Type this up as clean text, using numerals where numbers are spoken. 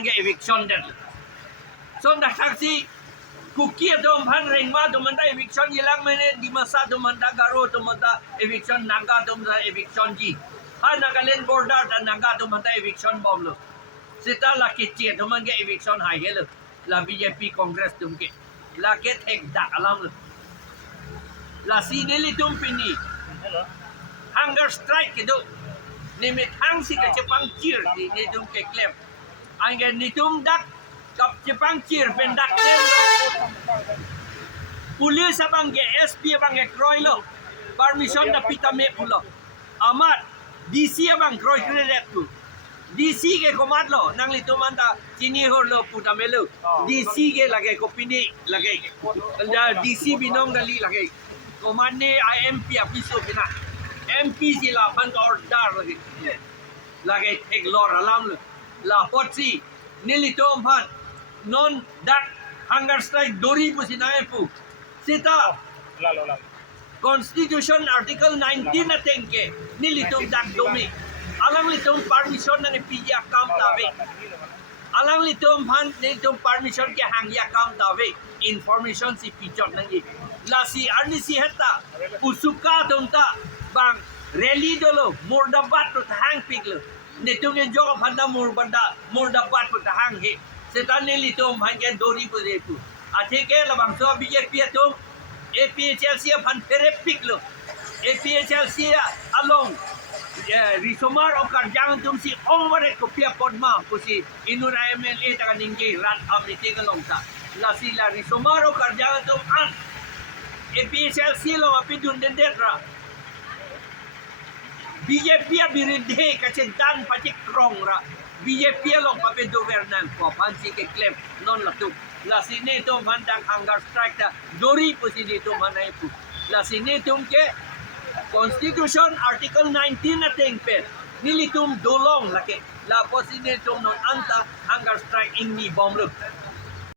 hangge eviction den so dah taksi kuki dom han rengwa dom manda eviction yelang mene di masa dom manda garo dom manda eviction naga dom manda eviction ji ha Nagaland border dan naga dom manda eviction bom lo sita la kecil dom manda eviction hai gelo la BJP Congress dom ke la ke tek dak alam lo la sineli dom pini hunger strike ke do nimit hang si ke Jepang cir di dom ke claim angge nitum dak kap Jepang cir pendak pulis abang SP abang kroy lo permission da pita me pulo amat DC abang kroy credit tu DC ke komat lo nang litu manta sini hor lo puta melo DC ke lage kopini lage DC binong dali lage komande IMP apiso pina MP sila ban order lage ek lor alam lo la potsi nilito ampan non dak hunger strike dori pusinae pu sita constitution article 19 na tengke nilitum dak domi alang litum permission na ni pija kam tabe alang litum han nilitum permission ke hangya kam tabe information si pichot nangi la si arni si heta usuka donta bang rally dolo murdabat to hang piglo nitum ye job handa murdabat to hang he setan nilitum hangya dori purepu atheke labang so BJP tum APHLC fan fere piklo APHLC along risomar okar jangan tum si omre kopia podma pusi inura MLA taga ningge rat amite galong ta la sila risomar okar jangan tum an APHLC lo api dunden detra BJP biridhe kacentan pacik krong ra BJP lo pape governance ko fansi ke claim non latu la sini tu mandang hunger strike da dori posisi tu mana itu la sini tum ke constitution article 19 na tengpe nilitum dolong lake la posisi tum non anta hunger strike ini bom lu